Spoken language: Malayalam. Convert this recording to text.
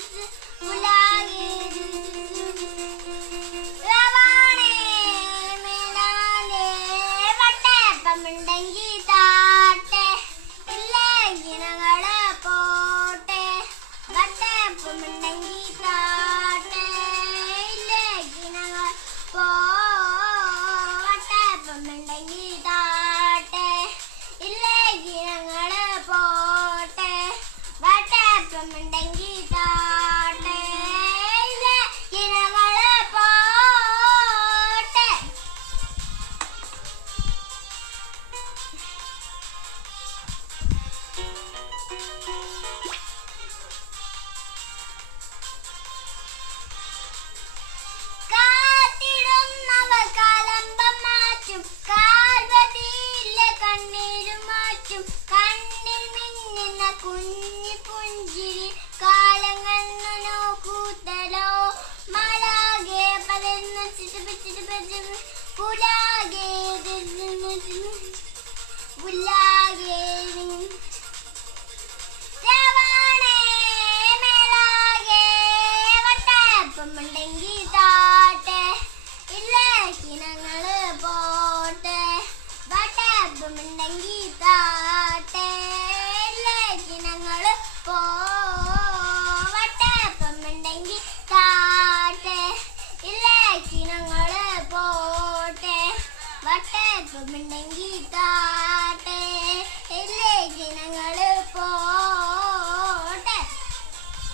is കുഞ്ഞി പുഞ്ചിരി കാലങ്ങൾ കൂത്തലോ? മലാകെ പതിന്ന് പുലാകെ പുലാകെ My name